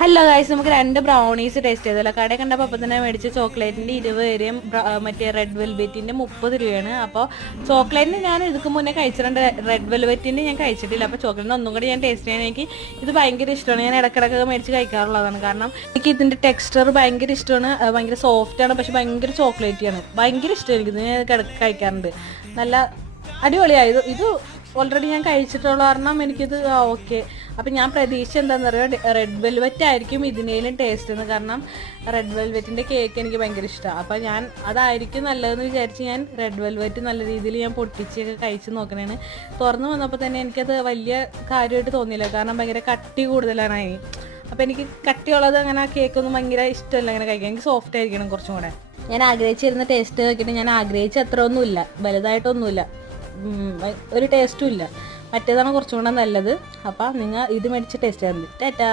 Hello guys, നമുക്ക് രണ്ട് brownies taste ചെയ്തല്ലോ. കടയിൽ കണ്ടപ്പോൾ അപ്പം തന്നെ മേടിച്ച ചോക്ലേറ്റിൻ്റെ 20 രൂപയും മറ്റേ റെഡ് വെൽവെറ്റിൻ്റെ 30 രൂപയാണ്. അപ്പോൾ ചോക്ലേറ്റിന് ഞാൻ ഇതിക്ക് മുന്നേ കഴിച്ചിട്ടുണ്ട്, റെഡ് വെൽവെറ്റിൻ്റെ ഞാൻ കഴിച്ചിട്ടില്ല. അപ്പോൾ ചോക്ലേറ്റിന് ഒന്നും കൂടി ഞാൻ ടേസ്റ്റ് ചെയ്യാൻ എനിക്ക് ഇത് ഭയങ്കര ഇഷ്ടമാണ്. ഞാൻ ഇടയ്ക്കിടയ്ക്ക് മേടിച്ച് കഴിക്കാറുള്ളതാണ്. കാരണം എനിക്ക് ഇതിൻ്റെ ടെക്സ്ചർ ഭയങ്കര ഇഷ്ടമാണ്. ഭയങ്കര സോഫ്റ്റാണ്, പക്ഷെ ഭയങ്കര ചോക്ലേറ്റിയാണ്. ഭയങ്കര ഇഷ്ടമാണ് എനിക്കിത്. ഞാൻ ഇടയ്ക്ക് കഴിക്കാറുണ്ട്. നല്ല അടിപൊളിയായത്. ഇത് ഓൾറെഡി ഞാൻ കഴിച്ചിട്ടുള്ള കാരണം എനിക്കിത് ഓക്കെ. അപ്പം ഞാൻ പ്രതീക്ഷ എന്താണെന്ന് പറയുക, റെഡ് വെൽവെറ്റ് ആയിരിക്കും ഇതിനേലും ടേസ്റ്റ് എന്ന്. കാരണം റെഡ് വെൽവെറ്റിൻ്റെ കേക്ക് എനിക്ക് ഭയങ്കര ഇഷ്ടമാണ്. അപ്പം ഞാൻ അതായിരിക്കും നല്ലതെന്ന് വിചാരിച്ച് ഞാൻ റെഡ് വെൽവെറ്റ് നല്ല രീതിയിൽ ഞാൻ പൊട്ടിച്ചൊക്കെ കഴിച്ച് നോക്കണേന്. തുറന്ന് വന്നപ്പോൾ തന്നെ എനിക്കത് വലിയ കാര്യമായിട്ട് തോന്നിയില്ല. കാരണം ഭയങ്കര കട്ടി കൂടുതലാണ് അതിന്. അപ്പോൾ എനിക്ക് കട്ടിയുള്ളത് അങ്ങനെ കേക്കൊന്നും ഭയങ്കര ഇഷ്ടമല്ല അങ്ങനെ കഴിക്കാൻ. എനിക്ക് സോഫ്റ്റ് ആയിരിക്കണം കുറച്ചും കൂടെ. ഞാൻ ആഗ്രഹിച്ചിരുന്ന ടേസ്റ്റ് നോക്കിയിട്ട് ഞാൻ ആഗ്രഹിച്ച അത്ര ഒന്നുമില്ല, വലുതായിട്ടൊന്നുമില്ല, ഒരു ടേസ്റ്റും ഇല്ല. മറ്റേതാണ് കുറച്ചും കൂടെ നല്ലത്. അപ്പം നിങ്ങൾ ഇത് മേടിച്ച് ടേസ്റ്റ് ചെയ്യാൻ മതി. ടാറ്റാ.